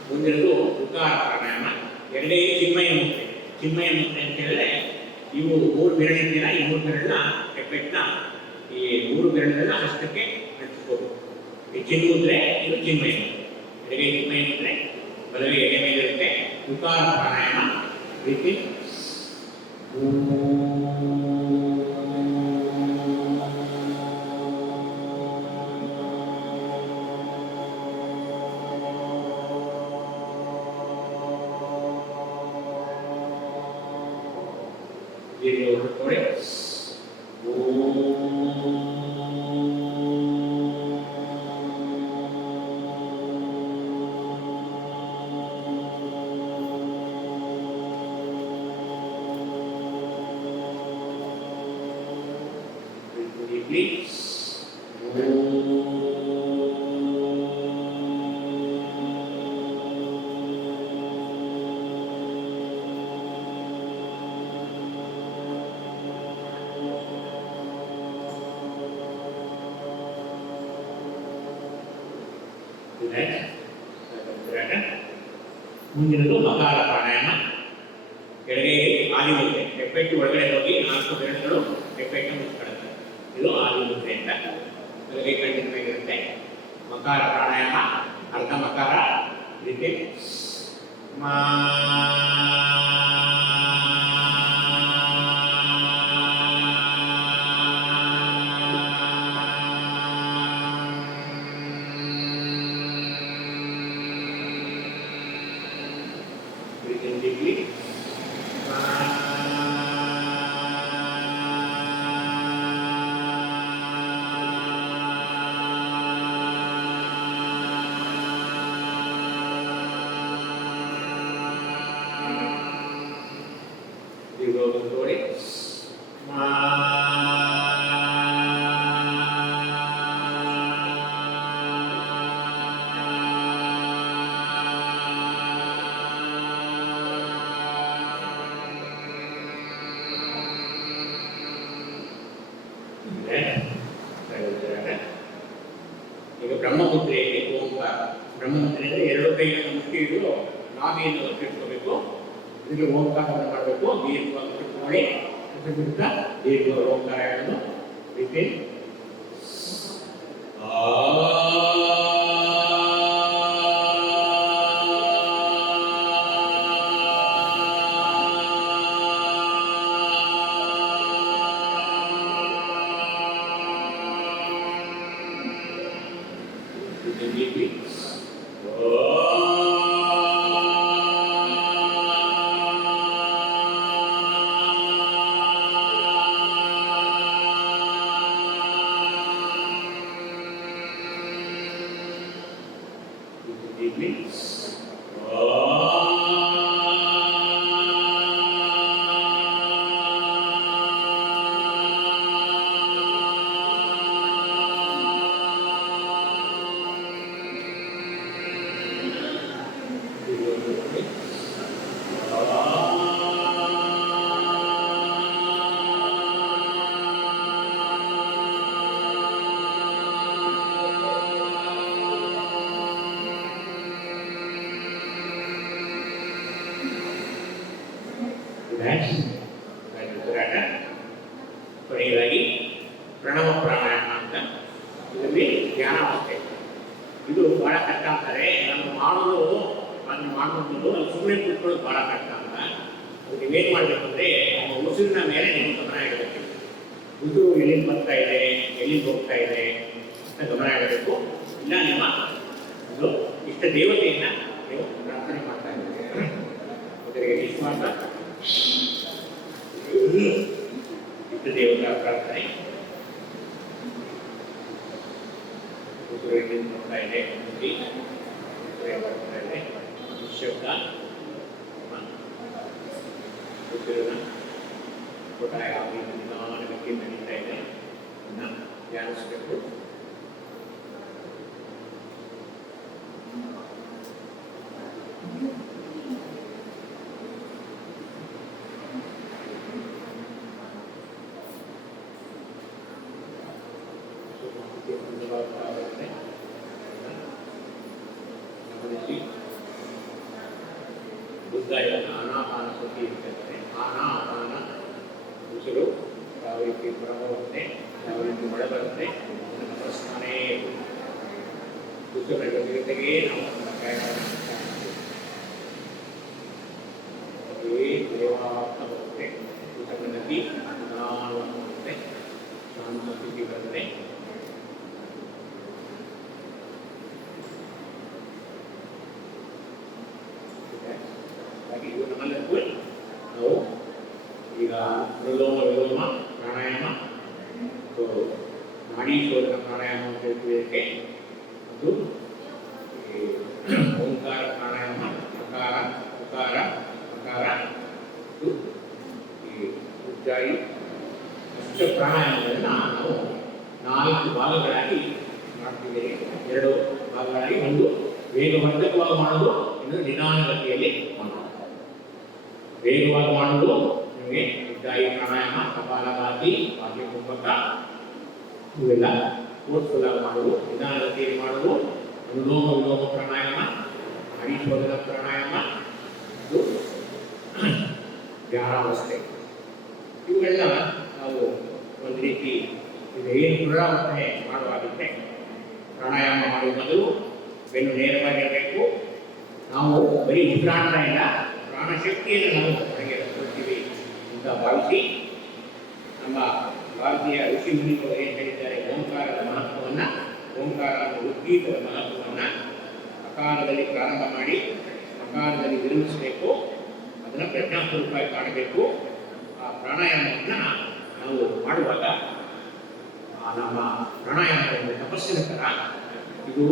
ಮುಂದಿನದು ಉಕಾರ ಪ್ರಾಣಾಯಾಮ. ಎರಡೇ ಚಿನ್ಮಯ ಮುದ್ರೆ. ಚಿನ್ಮಯ ಮುದ್ರೆ ಅಂತ ಹೇಳಿದ್ರೆ ಇವು 3 ಬೆರಳಿಂದ ಈ 3 ಬೆರಳನ್ನ ಎಫೆಕ್ಟ್ನ ಈ 3 ಬೆರಳನ್ನ ಹಸ್ತಕ್ಕೆ ಹಚ್ಚಿಸ್ಕೋಬೇಕು. ಈ ಚಿನ್ಮುದ್ರೆ ಇದು ಚಿನ್ಮಯ ಮುದ್ರೆ. ಎಡಗೈ ಚಿನ್ಮಯ ಮುದ್ರೆ, ಬಲಗೈ ಎಡೆ ಮೇಲಿರುತ್ತೆ. ಉಕಾರ ಪ್ರಾಣಾಯಾಮ ರೀತಿ ಮುಂದಿನದು ಮಕಾರ ಪ್ರಾಣಾಯಾಮ. ಎಡಗೈ ಆದಿಮುದ್ರೆ ಎಫೆಕ್ಟ್ ಒಳಗಡೆ ಹೋಗಿ 4 ಬೆರಳುಗಳು ಎಫೆಕ್ಟ್ ಮುಚ್ಚಿಕೊಳ್ಳುತ್ತೆ. ಇದು ಆದಿಮುದ್ರೆ ಅಂತ ಬಲಗೈ ಕಣ್ಣಿನ ಮೇಲಿರುತ್ತೆ. ಮಕಾರ ಪ್ರಾಣಾಯಾಮ ಅರ್ಧ ಮಕಾರ ರೀತಿ ಮಾ ಈಗ ಬ್ರಹ್ಮಮುದ್ರೆಯಲ್ಲಿ ಓಂಕಾರ. ಬ್ರಹ್ಮಮುದ್ರೆ ಅಂದರೆ 2 ಕೈಗಳನ್ನು ಮುಟ್ಟಿ ಹಿಡಿದು ನಾಭಿಯನ್ನು ಒತ್ತಿಟ್ಕೋಬೇಕು. ಇದಕ್ಕೆ ಓಂಕಾರವನ್ನು ಮಾಡಬೇಕು. ದೀರ್ಘವಾಗಿ ನೋಡಿ ಬಿಡ್ತಾ ದೀರ್ಘ ಓಂಕಾರ ಹೇಳೋದು ರೀತಿ ಉಸಿರಾಟ. ಕೊನೆಯದಾಗಿ ಪ್ರಣವ ಪ್ರಾಣಾಯಾಮ ಅಂತ, ಇದರಲ್ಲಿ ಧ್ಯಾನಾವಸ್ಥೆ. ಇದು ಭಾಳ ಕಷ್ಟ ಅಂತಾರೆ. ನಾನು ಮಾಡೋದು ಅದನ್ನು ಮಾಡೋದು ಸುಮ್ಮನೆ ಕೂತ್ಕೊಳ್ಳೋದು ಭಾಳ ಕಷ್ಟ ಅಂತ. ಅದು ನೀವೇನು ಮಾಡಬೇಕಂದ್ರೆ ನಿಮ್ಮ ಉಸಿರಿನ ಮೇಲೆ ನೀವು ಗಮನ ಇಡಬೇಕು. ಉಸಿರು ಎಲ್ಲಿಂದ ಬರ್ತಾ ಇದೆ, ಎಲ್ಲಿಂದ ಹೋಗ್ತಾ ಇದೆ ಅಂತ ಗಮನ ಇಡಬೇಕು. ಇಲ್ಲ ನಿಮ್ಮ ಒಂದು ಇಷ್ಟ ದೇವತೆಯನ್ನು ನೀವು ಪ್ರಾರ್ಥನೆ ಮಾಡ್ತಾ ಇದ್ದೀರಿ. ಅದರಿಗೆ ವಿಶ್ವಾಸ, ಇಷ್ಟ ದೇವತಾ ಪ್ರಾರ್ಥನೆ. ಉಸಿರು ಎಲ್ಲಿಂದ ಬರ್ತಾ ಇದೆ, ಬರ್ತಾ ಇದೆ ಶಬ್ದ, ಉಸಿರಿನ ಒಟ್ಟಾರೆ ಆಗಿ ನಿಧಾನಕ್ಕೆ ನಡೀತಾ ಇದೆ. ಧ್ಯಾನಿಸಬೇಕು. ಗಮನಿಸಿ. ಬುದ್ಧ ಇದನ್ನು ಆನಾಪಾನ ಸತಿ ಇರ್ತದೆ. ಆನಾಪಾನ ಉಸಿರು ಯಾವ ರೀತಿ ಹೊರಬರುತ್ತೆ, ಯಾವ ರೀತಿ ಒಳ ಬರುತ್ತೆ, ಅದನ್ನು ಪ್ರಶ್ನೆ ಉಸಿರ ಜೊತೆಗೆ ನಾವು ಅದೇ ದೇವಾರ್ಥ ಬರುತ್ತೆ. ಉಸಿರಿನ ನದಿ ನಿಧಾನವಾಗಿ ಬರುತ್ತೆ, ಶಾಂತ ಸ್ಥಿತಿ ಬರುತ್ತೆ. ಇದು ನಮ್ಮಲ್ಲೂ ನಾವು ಈಗ ಅನುಲೋಮ ವಿಲೋಮ ಪ್ರಾಣಾಯಾಮ ಮತ್ತು ನಾಡಿ ಶೋಧನ ಪ್ರಾಣಾಯಾಮ ಅಂತ ಹೇಳ್ತಿದ್ದಕ್ಕೆ, ಅದು ಓಂಕಾರ ಪ್ರಾಣಾಯಾಮ, ಅಕಾರ ಉಕಾರ ಅಕಾರ ಮತ್ತು ಈ ಉಜ್ಜಾಯಿ ಅಷ್ಟ ಪ್ರಾಣಾಯಾಮಗಳನ್ನು ನಾವು 4 ಭಾಗಗಳಾಗಿ ಮಾಡ್ತಿದ್ದೇವೆ. 2 ಭಾಗಗಳಾಗಿ, ಒಂದು ವೇಗವರ್ಧಕವಾಗಿ ಮಾಡೋದು, ಇನ್ನೊಂದು ನಿಧಾನಗತಿಯಲ್ಲಿ ಮಾಡೋದು. ವೇಗವಾಗಿ ಮಾಡುವುದು ನಿಮಗೆ ಉಜ್ಜಾಯಿ ಪ್ರಾಣಾಯಾಮ, ಕಪಾಲಭಾತಿ, ಬಾಹ್ಯಕುಂಭಕ ಇವೆಲ್ಲ ಫೋರ್ಸ್ಫುಲ್ ಆಗಿ ಮಾಡುವುದು. ನಿಧಾನಗತಿಯಲ್ಲಿ ಮಾಡುವುದು ಅನುಲೋಮ ವಿಲೋಮ ಪ್ರಾಣಾಯಾಮ, ನಾಡೀಶೋಧನ ಪ್ರಾಣಾಯಾಮ, ಇದು ಧ್ಯಾನಾವಸ್ಥೆ. ಇವುಗಳನ್ನ ನಾವು ಒಂದು ರೀತಿ ಏನು ಪುನರಾವರ್ತನೆ ಮಾಡುವಾಗಿದ್ದರೆ, ಪ್ರಾಣಾಯಾಮ ಮಾಡುವ ಮೊದಲು ಬೆನ್ನು ನೇರವಾಗಿರಬೇಕು. ನಾವು ಬರೀ ಉಸಿರಾಟ ಇಲ್ಲ, ಪ್ರಾಣಶಕ್ತಿಯನ್ನು ನಾವು ಹೊರಗೆ ಕೊಡ್ತೀವಿ ಅಂತ ಭಾವಿಸಿ, ನಮ್ಮ ಭಾರತೀಯ ಋಷಿ ಮುನಿಗಳು ಏನು ಹೇಳಿದ್ದಾರೆ, ಓಂಕಾರದ ಮಹತ್ವವನ್ನು, ಓಂಕಾರ ಉದ್ಗೀತದ ಮಹತ್ವವನ್ನು ಅಕಾರದಲ್ಲಿ ಪ್ರಾರಂಭ ಮಾಡಿ ಅಕಾರದಲ್ಲಿ ವಿರಮಿಸಬೇಕು, ಅದನ್ನು ಪ್ರಜ್ಞಾಪೂರ್ವಕವಾಗಿ ಕಾಣಬೇಕು. ಆ ಪ್ರಾಣಾಯಾಮವನ್ನು ನಾವು ಮಾಡುವಾಗ ನಮ್ಮ ಪ್ರಾಣಾಯಾಮ ತಪಸ್ಸಿನ ಥರ ಇದು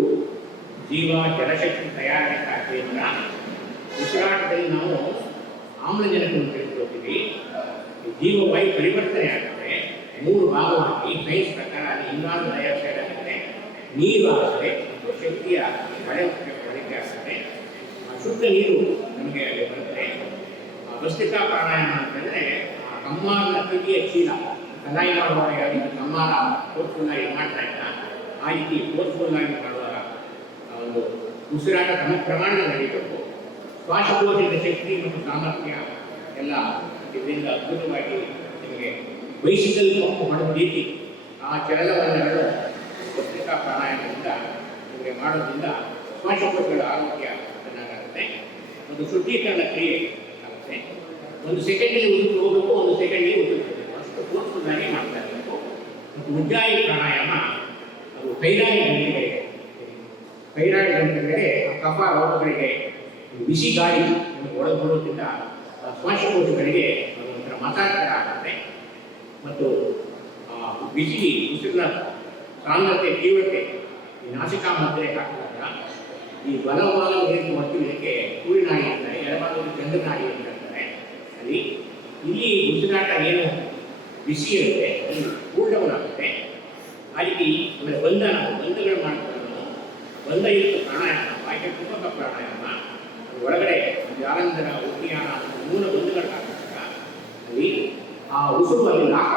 ಜೀವ ಜಲಶಕ್ತಿ ತಯಾರಿಕಾ ಕೇಂದ್ರ. ಉಸಿರಾಟದಲ್ಲಿ ನಾವು ಆಮ್ಲಜನಕವನ್ನು ತೆಗೆದುಕೊಳ್ತೀವಿ. ಜೀವವಾಯು ಪರಿವರ್ತನೆ ಆಗುತ್ತೆ 3 ಭಾಗವಾಗಿ. ಸೈನ್ಸ್ ಪ್ರಕಾರ ಅದು ಇಂಗಾಲದ ಡೈಆಕ್ಸೈಡ್ ಆಗುತ್ತೆ, ನೀರು ಆಗುತ್ತೆ ಮತ್ತು ಶಕ್ತಿಯ ಬಳಕೆ ಆಗುತ್ತೆ. ಶುದ್ಧ ನೀರು ನಮಗೆ ಅಲ್ಲಿ ಬರುತ್ತೆ. ಭಸ್ತ್ರಿಕಾ ಪ್ರಾಣಾಯಾಮ ಅಂತಂದರೆ ಕಮ್ಮಾರದ ಕೈಯ ಚೀಲ ಕಲಾಯಿ ಮಾಡುವಾಗ ಯಾವ ರೀತಿ ಕಮ್ಮಾರ ಫೋರ್ಸ್ಫುಲ್ಲಾಗಿ ಮಾಡ್ತಾ ಇಲ್ಲ, ಆ ರೀತಿ ಫೋರ್ಸ್ಫುಲ್ಲಾಗಿ ಮಾಡುವಾಗ ಒಂದು ಉಸಿರಾಟ ತಮ್ಮ ಪ್ರಮಾಣದಲ್ಲಿ ನಡೀಬೇಕು. ಶ್ವಾಸಕೋಶದ ಶಕ್ತಿ ಮತ್ತು ಸಾಮರ್ಥ್ಯ ಎಲ್ಲ ಇದರಿಂದ ಅದ್ಭುತವಾಗಿ ನಿಮಗೆ ಬೈಸಿಕಲ್ ಪಂಪ್ ಮಾಡುವ ರೀತಿ ಆ ಚಲನವಲನಗಳು ಭಸ್ತ್ರಿಕಾ ಪ್ರಾಣಾಯಾಮದಿಂದ ನಿಮಗೆ ಮಾಡೋದ್ರಿಂದ ಶ್ವಾಸಕೋಶಗಳ ಆರೋಗ್ಯ ಚೆನ್ನಾಗಾಗುತ್ತೆ. ಒಂದು ಶುದ್ಧೀಕರಣ ಕ್ರಿಯೆ ಆಗುತ್ತೆ. 1 ಸೆಕೆಂಡಲ್ಲಿ ಉಸಿರು ಹೋಗಬೇಕು, 1 ಸೆಕೆಂಡಲ್ಲಿ ಉಸಿರು ಹೋಗಬೇಕು, ಅಷ್ಟು ಫೋರ್ಸ್ಫುಲ್ಲಾಗಿ ಮಾಡ್ತಾ ಇರಬೇಕು. ಮತ್ತು ಉಜ್ಜಾಯಿ ಪ್ರಾಣಾಯಾಮ ಅದು ಥೈರಾಯ್ಡ್ ಗ್ರಂಥಿಗಳಿಗೆ ಕಫ ರೋಗಗಳಿಗೆ ಬಿಸಿ ಗಾಳಿ ನಮಗೆ ಒಳಗೆ ಬರೋದ್ರಿಂದ ಶ್ವಾಸಕೋಶಗಳಿಗೆ ಅದು ಒಂಥರ ಮಸಾಜ್ ಥರ ಆಗುತ್ತೆ. ಮತ್ತು ಬಿಸಿ ಉಸಿರಿನ ಸಾಂದ್ರತೆ ತೀವ್ರತೆ ಈ ನಾಸಿಕಾ ಮಧ್ಯೆ ಹಾಕಿದಾಗ ಈ ಬಲಭಾಗ ಏನು ಮಾಡ್ತೀವಿ, ಇದಕ್ಕೆ ಸೂರ್ಯನಾಡಿ ಅಂತಾರೆ, ಎಡಭಾಗದಲ್ಲಿ ಚಂದ್ರನಾಡಿ ಅಂತ ಹೇಳ್ತಾರೆ. ಅಲ್ಲಿ ಇಲ್ಲಿ ಉಸಿರಾಟ ಏನು ಬಿಸಿ ಇರುತ್ತೆ ಅದು ಪೂರ್ಣವನಾಗುತ್ತೆ. ಆ ರೀತಿ ಆಮೇಲೆ ಬಂಧಗಳು ಮಾಡ್ತಾರೆ. ಬಂಧಯುಕ್ತ ಪ್ರಾಣಾಯಾಮ, ಬಾಹ್ಯಕುಂಭಕ ಪ್ರಾಣಾಯಾಮ, ಒಳಗಡೆ ಜಾಲಂಧರ ಉದ್ಯಾನ ಮೂಲ ಬಂಧುಗಳಾದಾಗ ಅಲ್ಲಿ ಆ ಉಸಿರು ಅಲ್ಲಿ ಲಾಕ.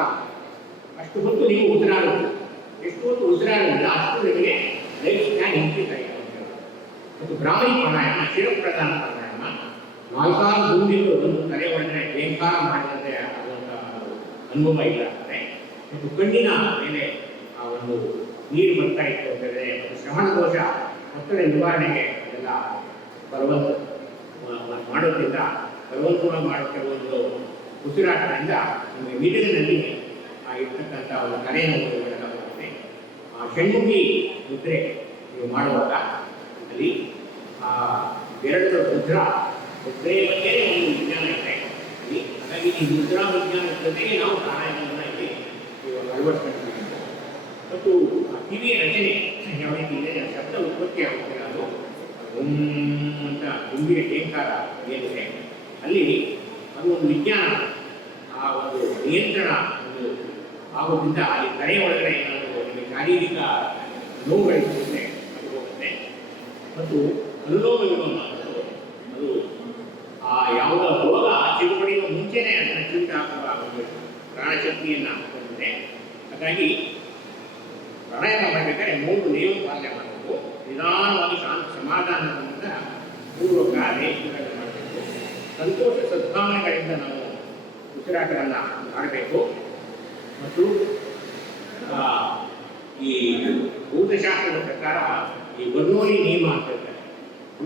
ಅಷ್ಟು ಹೊತ್ತು ನೀವು ಉಸಿರಾಡಬೇಕು. ಎಷ್ಟು ಹೊತ್ತು ಉಸಿರಾಡೋದಿಲ್ಲ ಅಷ್ಟು ನಿಮಗೆ ಲೈಫ್ ಸ್ಪ್ಯಾನ್ ಇನ್ಕ್ರೀಸ್ ಆಗಿದೆ. ಮತ್ತು ಬ್ರಾಹ್ಮಿ ಪ್ರಾಣಾಯಾಮ, ಶಿರಪ್ರಧಾನ ಪ್ರಾಣಾಯಾಮ, ನಾಲ್ಕಾರು ಗುಂಡಿಗಳು ಒಂದು ತಲೆ ಒಳಗಡೆ ನೇಕಾರ ಮಾಡಿದಂತೆ ಆಗುವಂಥ ಅನುಭವ ಇಲ್ಲ ಅಂದರೆ ಮತ್ತು ಕಣ್ಣಿನ ಮೇಲೆ ಆ ಒಂದು ನೀರು ಬರ್ತಾ ಇತ್ತು ಅಂತ ಹೇಳಿದ್ರೆ ಮತ್ತು ಶ್ರವಣ ದೋಷ ಒತ್ತಡ ನಿವಾರಣೆಗೆ ಅದೆಲ್ಲ ಬಲವಂತ ಮಾಡೋದ್ರಿಂದ ಬಲವಂತವಾಗಿ ಮಾಡೋ ಕೆಲವೊಂದು ಉಸಿರಾಟದಿಂದ ನಮಗೆ ಮಿಡಿಲಿನಲ್ಲಿ ಇರ್ತಕ್ಕಂಥ ಒಂದು ತಲೆಯನ್ನು ಬರುತ್ತೆ. ಆ ಷಣ್ಮುಖಿ ಮುದ್ರೆ ನೀವು ಮಾಡುವಾಗ ಅಲ್ಲಿ ಬೆರಳು ಮುದ್ರೆಯ ಬಗ್ಗೆ ಒಂದು ವಿಜ್ಞಾನ ಇದೆ ಅಲ್ಲಿ. ಹಾಗಾಗಿ ಈ ಮುದ್ರಾ ವಿಜ್ಞಾನದ ಜೊತೆಗೆ ನಾವು ಪ್ರಾಣಾಯಾಮವನ್ನು ಇಲ್ಲಿ ಅಳವಡಿಸ್ಕೊಂಡಿದ್ದೀವಿ. ಮತ್ತು ಕಿವಿಯ ರಚನೆ ಯಾವ ರೀತಿ ಇದೆ, ಶಬ್ದ ಉತ್ಪತ್ತಿ ಆಗುತ್ತೆ. ಅದು ಅಂತ ಗುಂಬಿಯ ಟೇಂಕಾರ ಏನಿದೆ ಅಲ್ಲಿ ಅದು ಒಂದು ವಿಜ್ಞಾನ, ಆ ಒಂದು ನಿಯಂತ್ರಣ ಒಂದು ಆಗೋದ್ರಿಂದ ಅಲ್ಲಿ ಕರೆ ಒಳಗಡೆ ಏನಾದರೂ ನಿಮಗೆ ಶಾರೀರಿಕ ನೋವುಗಳಿರುತ್ತೆ ಅದು ಹೋಗುತ್ತೆ. ಮತ್ತು ಅನುಲೋಮ ವಿಲೋಮ ಅದು ಆ ಯಾವುದೋ ರೋಗ ತಿಳುವಳಿಯುವ ಮುಂಚೆನೇ ಅದನ್ನು ಚುಂಟ ಹಾಕುವ ಒಂದು ಪ್ರಾಣಶಕ್ತಿಯನ್ನು ಹೊಂದಿದೆ. ಹಾಗಾಗಿ ಪ್ರಾಣಾಯಾಮ ಮಾಡಬೇಕಾದ್ರೆ 3 ನಿಯಮ ಪಾಲನೆ ಮಾಡಬೇಕು. ನಿಧಾನವಾಗಿ ಶಾಂತ ಸಮಾಧಾನದಿಂದ ಪೂರ್ವಕ ರೇಖೆಗಳನ್ನು ಮಾಡಬೇಕು. ಸಂತೋಷ ಸದ್ಭಾವನೆಗಳಿಂದ ನಾವು ಉಸಿರಾಟವನ್ನು ಮಾಡಬೇಕು. ಮತ್ತು ಈ ಭೂತಶಾಸ್ತ್ರದ ಪ್ರಕಾರ ಈ ಬರ್ನೋಲಿ ನಿಯಮ ಅಂತ ಹೇಳ್ತಾರೆ.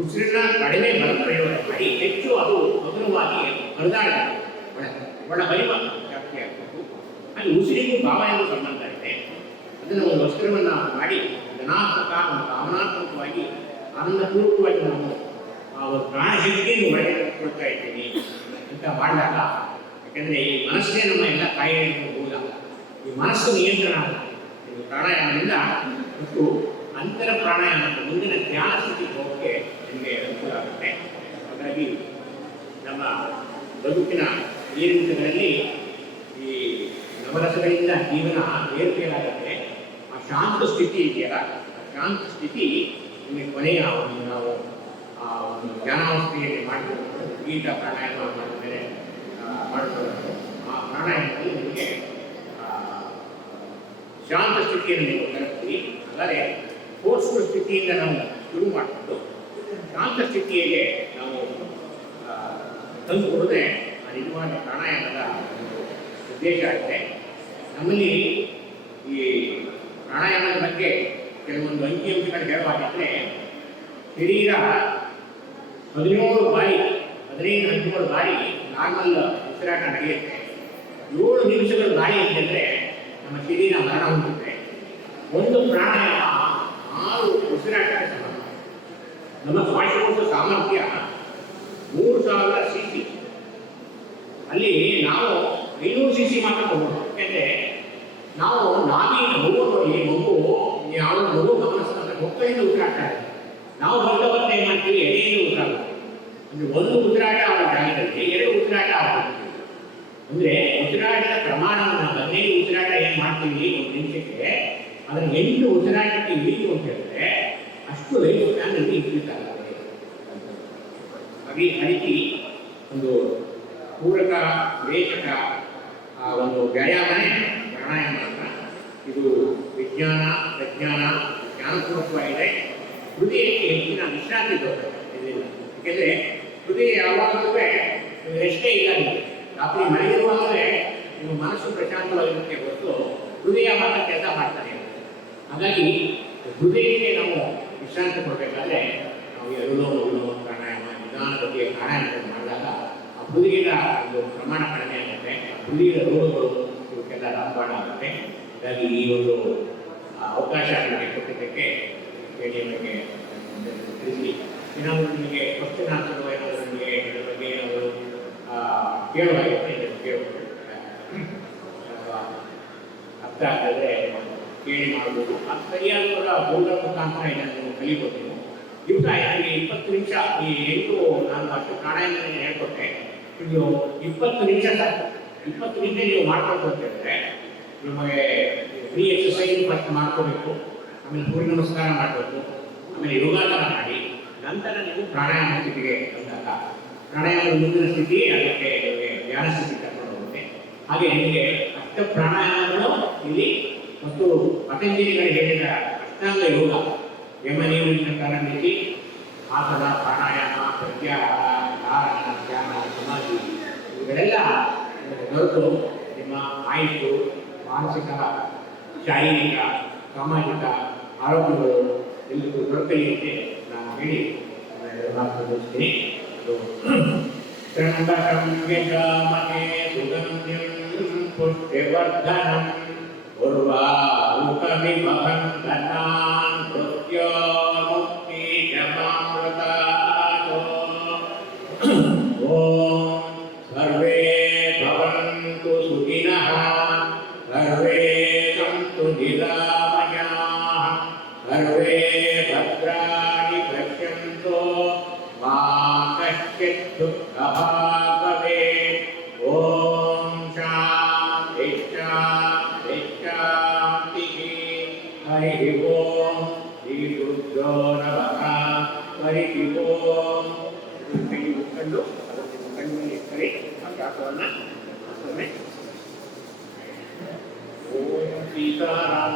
ಉಸಿರಿನ ಕಡಿಮೆ ಬಲ ಪ್ರಯೋಗ ಮಾಡಿ ಹೆಚ್ಚು ಅದು ಮಧುರವಾಗಿ ಹರಿದಾಡಬೇಕು. ಒಳ ಹರಿವ ಜಾಸ್ತಿ ಆಗಬೇಕು. ಅಲ್ಲಿ ಉಸಿರಿಗೂ ಭಾವನೆಗೂ ಸಂಬಂಧ ಇದೆ. ಅದನ್ನು ಒಂದು ವಸ್ತ್ರವನ್ನು ಮಾಡಿ ಧನಾತ್ಮಕ ಮತ್ತು ಭಾವನಾತ್ಮಕವಾಗಿ ಆನಂದಪೂರ್ವಕವಾಗಿ ನಾವು ಆ ಒಂದು ಪ್ರಾಣಶಕ್ತಿಯನ್ನು ಒಳಗೆ ಕೊಡ್ತಾ ಇದ್ದೀನಿ ಅಂತ ಮಾಡಿದಾಗ, ಯಾಕೆಂದರೆ ಈ ಮನಸ್ಸೇ ನಮ್ಮ ಎಲ್ಲ ಕಾಯಿಲೆಗಳು ಮೂಲ. ಈ ಮನಸ್ಸು ನಿಯಂತ್ರಣ ಇದು ಪ್ರಾಣಾಯಾಮದಿಂದ ಮತ್ತು ಅಂತರ ಪ್ರಾಣಾಯಾಮ ಮುಂದಿನ ಧ್ಯಾನ ಸ್ಥಿತಿಗೆ ಹೋಗೋಕ್ಕೆ ನಿಮಗೆ ಅನುಕೂಲ ಆಗುತ್ತೆ. ಹಾಗಾಗಿ ನಮ್ಮ ಬದುಕಿನ ಏರಿಳಿತಗಳಲ್ಲಿ ಈ ನವರಸಗಳಿಂದ ಜೀವನ ಏರ್ಪೇರಾಗುತ್ತೆ. ಆ ಶಾಂತ ಸ್ಥಿತಿ ಇದೆಯಲ್ಲ, ಆ ಶಾಂತ ಸ್ಥಿತಿ ನಿಮಗೆ ಕೊನೆಯ ಒಂದು ನಾವು ಆ ಒಂದು ಧ್ಯಾನಾವಸ್ಥೆಯಲ್ಲಿ ಮಾಡಿಕೊಂಡು ಗೀಟ ಪ್ರಾಣಾಯಾಮ ಮಾಡಿದ ಮೇಲೆ ಮಾಡಿಕೊಂಡು ಆ ಪ್ರಾಣಾಯಾಮದಲ್ಲಿ ನಿಮಗೆ ಶಾಂತ ಸ್ಥಿತಿಯನ್ನು ನೀವು ತಲುಪ್ತೀವಿ. ಹಾಗಾದರೆ ಫೋರ್ಸ್ಫುಲ್ ಸ್ಥಿತಿಯಿಂದ ನಾವು ಶುರು ಮಾಡಿಕೊಂಡು ಶಾಂತ ಸ್ಥಿತಿಯಲ್ಲಿ ನಾವು ತಂದುಕೊಡದೆ ನಿಜವಾದ ಪ್ರಾಣಾಯಾಮದ ಉದ್ದೇಶ ಆಗಿದೆ. ನಮ್ಮಲ್ಲಿ ಈ ಪ್ರಾಣಾಯಾಮದ ಬಗ್ಗೆ ಕೆಲವೊಂದು ಅಂಕಿಅಂಶಗಳು ಹೇಳಬೇಕಾದ್ರೆ ಶರೀರ 15 ಬಾರಿ 15-17 ಬಾರಿ ನಾರ್ಮಲ್ ಉಸಿರಾಟ ನಡೆಯುತ್ತೆ. 7 ನಿಮಿಷಗಳ ಗಾಳಿ ಅಂತಂದರೆ ನಮ್ಮ ಶರೀರ ಮರಣ ಹೊಂದುತ್ತೆ. ಒಂದು ಪ್ರಾಣಾಯಾಮ 6 ಉಸಿರಾಟಕ್ಕೆ ಸಮಾನ. ನಮ್ಮ ಶ್ವಾಸಕೋಶ ಸಾಮರ್ಥ್ಯ 3000 cc. ಅಲ್ಲಿ ನಾವು 500 cc ಮಾತ್ರ ತಗೋಬಹುದು. ಯಾಕೆಂದರೆ ನಾವು ನಾವಿನ ಮಗು ನೋಡಿ, ಮಗು ಯಾವುದೋ ಮಗು ಗಮನಿಸ್ತಂದ್ರೆ ಮಕ್ಕಳಿಂದ ಉಸಿರಾಟ ಇದೆ. ನಾವು ದೊಡ್ಡವತ್ತ ಏನು ಮಾಡ್ತೀವಿ, ಎಡೆಯಿಂದ ಉಸಿರಾಟ. ಅಂದರೆ ಒಂದು ಉಸಿರಾಟ ಅವರ ಜಾಗದಲ್ಲಿ 2 ಉಸಿರಾಟ ಆಗುತ್ತೆ. ಅಂದರೆ ಉಸಿರಾಟದ ಪ್ರಮಾಣವನ್ನು 15 ಉಸಿರಾಟ ಏನು ಮಾಡ್ತೀವಿ ಒಂದು ನಿಮಿಷಕ್ಕೆ, ಅದನ್ನು 8 ಉಸಿರಾಟಕ್ಕೆ ಇಳಿತು ಅಂತ ಹೇಳಿದ್ರೆ ಅಷ್ಟು ಲೈಫ್ ಸ್ಪ್ಯಾನಲ್ಲಿ ಇನ್ಕ್ರೀಸ್ ಆಗುತ್ತೆ. ಹಾಗೆ ಆ ರೀತಿ ಒಂದು ಪೂರಕ ವೇಚಕ ಒಂದು ವ್ಯಾಯಾಮನೇ ಪ್ರಾಣಾಯಾಮ ಅಂತ. ಇದು ವಿಜ್ಞಾನ ಪ್ರಜ್ಞಾನ ಜ್ಞಾನಪೂರ್ವಕವಾಗಿದೆ. ಹೃದಯಕ್ಕೆ ಹೆಚ್ಚಿನ ವಿಶ್ರಾಂತಿ ಬರ್ತದೆ ಇದರಿಂದ. ಯಾಕೆಂದರೆ ಹೃದಯ ಯಾವಾಗಲೂ ಎಷ್ಟೇ ಇಲ್ಲ, ರಾತ್ರಿ ಮಲಗಿರುವಾಗಲೇ ನಿಮ್ಮ ಮನಸ್ಸು ಪ್ರಶಾಂತವಾಗಿರುತ್ತೆ ಹೊರತು ಹೃದಯ ಮಾತ್ರ ಕೆಲಸ ಮಾಡ್ತಾನೆ. ಹಾಗಾಗಿ ಹೃದಯಕ್ಕೆ ನಾವು ವಿಶ್ರಾಂತಿ ಕೊಡಬೇಕಾದ್ರೆ ನಾವು ಈ ಅನುಲೋಮ ವಿಲೋಮ ಪ್ರಾಣಾಯಾಮ ನಿಧಾನದಲ್ಲಿ ಪ್ರಾಣಾಯಾಮ ಮಾಡಿದಾಗ ಆ ಹೃದಯದ ಒಂದು ಪ್ರಮಾಣ ಕಡಿಮೆ ಆಗುತ್ತೆ. ಹೃದಯದ ರೋಗಗಳು ಇವಕ್ಕೆಲ್ಲ ರಾಮಬಾಣ ಆಗುತ್ತೆ. ಹಾಗಾಗಿ ಈ ಒಂದು ಅವಕಾಶ ನಿಮಗೆ ಕೊಟ್ಟಿದ್ದಕ್ಕೆ ಬಗ್ಗೆ ತಿಳಿಸಿ. ಏನಾದರೂ ನಿಮಗೆ ಕ್ವಶನ್ ಆನ್ಸರ್ ಏನಾದರೂ ನಿಮಗೆ ಇದರ ಬಗ್ಗೆ ಏನಾದರೂ ಕೇಳುವಾಗಿರುತ್ತೆ ಕೇಳಬಹುದು. ಅರ್ಥ ಆಗ್ತದೆ ಕೇಳಿ ಮಾಡ್ಬೋದು. ಅದು ಸರಿಯಾದ ಬೋರ್ಡರ್ ಮುಖಾಂತರ ಇದನ್ನು ನೀವು ಕಲಿಬೋದು. ನೀವು ದಿವಸ ನನಗೆ 20 ನಿಮಿಷ ಈ 8 ನಾನು ಅಷ್ಟು ಪ್ರಾಣಾಯಾಮ ಹೇಳ್ಕೊಟ್ಟೆ. ಇದು 20 ನಿಮಿಷ ಸಾಕು. 20 ನಿಮಿಷ ನೀವು ಮಾಡ್ಕೊಂಡು ಅಂತ ಹೇಳಿದ್ರೆ ನಿಮಗೆ ಫ್ರೀ ಎಕ್ಸಸೈಸ್ ಫಸ್ಟ್ ಮಾಡ್ಕೋಬೇಕು, ಆಮೇಲೆ ಸೂರ್ಯ ನಮಸ್ಕಾರ ಮಾಡಬೇಕು, ಆಮೇಲೆ ಯೋಗಾಸನ ಮಾಡಿ ನಂತರ ನೀವು ಪ್ರಾಣಾಯಾಮ ಸ್ಥಿತಿಗೆ ಬಂದಾಗ ಪ್ರಾಣಾಯಾಮದ ಮುಂದಿನ ಸ್ಥಿತಿ ಅದಕ್ಕೆ ಧ್ಯಾನ ಸ್ಥಿತಿ ಕರ್ಕೊಂಡು ಹೋಗುತ್ತೆ. ಹಾಗೆ ನಿಮಗೆ ಅಷ್ಟ ಪ್ರಾಣಾಯಾಮಗಳು ಇಲ್ಲಿ ಮತ್ತು ಪತಂಜಲಿಗಳು ಹೇಳಿದ ಅಷ್ಟಾಂಗ ಯೋಗ ಯಮ ನಿಯಮದಿಂದ ಪ್ರಾರಂಭಿಸಿ ಆಸನ ಪ್ರಾಣಾಯಾಮ ಪ್ರತ್ಯಾಹಾರ ಧಾರಣ ಧ್ಯಾನ ಸಮಾಧಿ ಇವುಗಳೆಲ್ಲ ದೊರೆತು ನಿಮ್ಮ ಆಯುಷು ಮಾನಸಿಕ ಶಾರೀರಿಕ ಸಾಮಾಜಿಕ ಆರೋಗ್ಯಗಳು ಎಲ್ಲರಿಗೂ ದೊರಕಲಿ ಅಂತ ನಾನು ಹೇಳಿ ಮಾತು ಮುಗಿಸ್ತೀನಿ. त्र्यम्बकं यजामहे सुगन्धिं पुष्टिवर्धनं उर्वारुकमिव बन्धनान् मृत्योर्मुक्तिशमामृतात्। ॐ सर्वे भवन्तु सुखिनः, सर्वे सन्तु निरामयाः, सर्वे भद्राणि पश्यन्तु मा कश्चित् दुःखभाग् भवेत्। ॐ शान्ति शान्ति शान्तिः। हरिः ॐ श्रीगुरुभ्यो नमः। हरिः ॐ कೈ ಮುಕ್ಕೊಂಡು ಅದಕ್ಕೆ ಕಣ್ಣಲ್ಲಿ ಇಟ್ಟರೆ ಆಕಾಶವನ್ನು ಮತ್ತೊಮ್ಮೆ ಓಂ ಸೀತಾರಾಮ